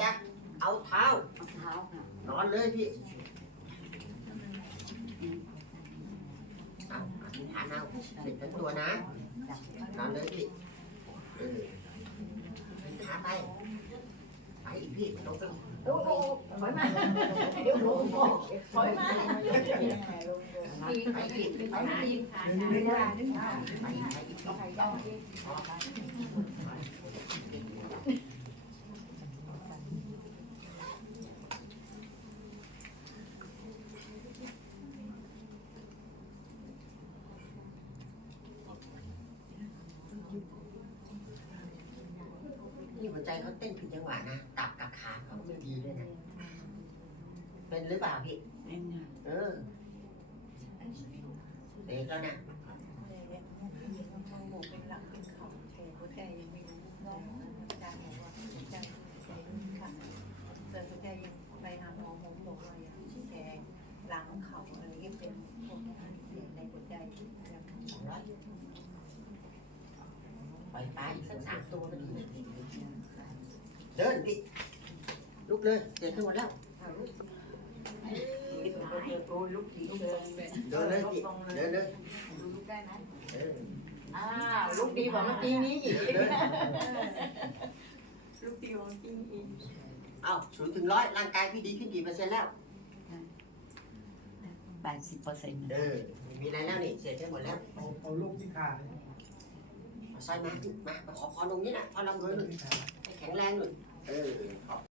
จ๊ะเอาเท้า เท้าค่ะนอนเลยพี่เอาอธิษฐานเอาเด็กทั้งตัวนะ นอนเลยพี่เออขาไป ไปอีกพี่ลงไปโอ้โหถอยมาเดี๋ยวลงถอยมาไปพี่ไปไปไหนอีกไม่ได้ดึงขาไปอีกไปอีก ใครต้อง นี่หัวใจเขาเต้นผิดจังหวะนะ ตับกับขาเขาไม่ดีด้วยนะ เป็นหรือเปล่าพี่เออเด็กแล้วนะหมูเป็นหลักเป็นเขาแชร์หัวใจยังไม่รู้อาจารย์บอกว่าหัวใจใจค่ะแต่หัวใจยังไปหาหมอหมอบอกว่าอย่างแชร์หลังเขาอะไรก็เป็นพวกนี้เสียในหัวใจสองร้อยปล่อยปลาอีกสักสามตัวก็ดี เดินพี่ลุกเลยเสร็จทั้งหมดแล้วโอ้ลุกดีเดินเดินเลยพี่เดินเลยลุกได้ไหมเอออ้าวลุกดีกว่าเมื่อกี้นี้อีกเดินเลยลูกเดียวจริงอีกเอาศูนย์ถึงร้อยร่างกายพี่ดีขึ้นกี่เปอร์เซ็นต์แล้วแปดสิบเปอร์เซ็นต์เออไม่มีอะไรแล้วนี่เสร็จทั้งหมดแล้วเอาเอาลูกที่ขาเอา สร้อยมาขึ้นมามาขอพรตรงนี้นะพอลำเงินลูกที่ขาให้แข็งแรงหน่อยเออขอบ